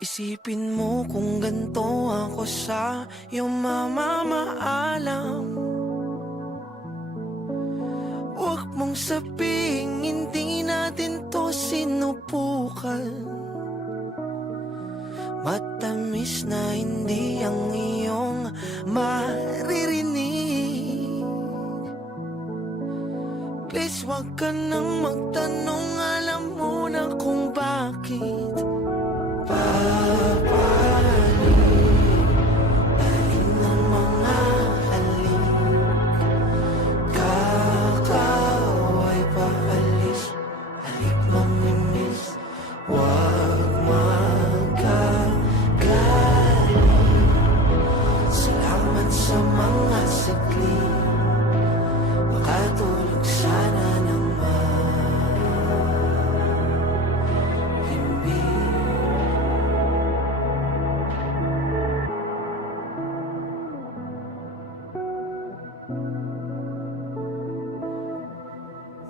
Isipin mo kung ganto ako sa iyong mamamaalam. Huwag mong sabing hindi natin to sinubukan. Matamis na hindi ang iyong maririnig. Please wag ka nang magtanong, alam mo na kung bakit. Papalit ng mga halik, kakaway paalis, halik mamimiss, wag magagaling. Salamat sa mga saglit, makatulog sana ng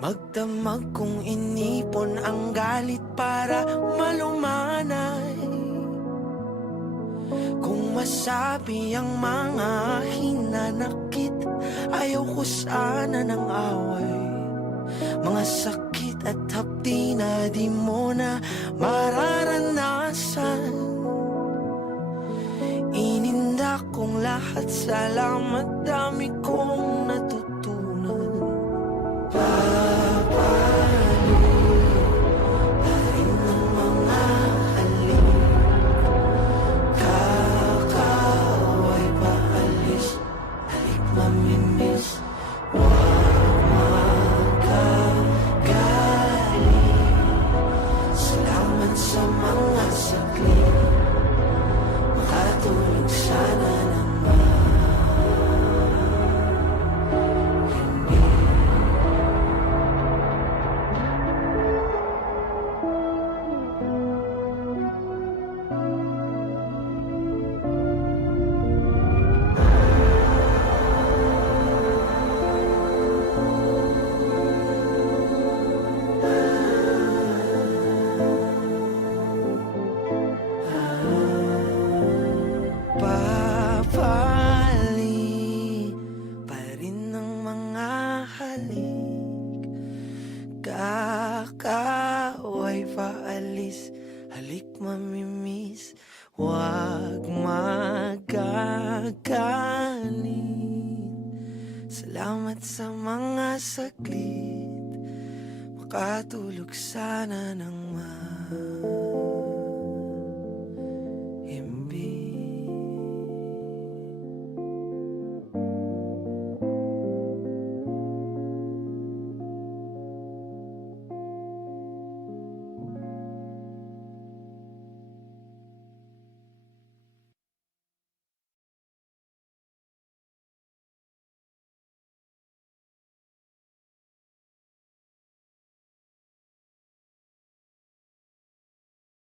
magdamag kong inipon ang galit para malumanay. Kung masabi ang mga hinanakit, ayaw ko sana ng away. Mga sakit at hapdi na di mo na mararanasan. Ininda kong lahat, salamat, dami kong natutunan. Papalit ng mga halik, kakaway paalis, halik mamimiss, wag magagaling. Salamat sa mga saglit, makatulog sana ng papali pa rin ng mga halik, kakaway paalis, halik mamimiss, wag magagalit. Salamat sa mga saglit, makatulog sana ng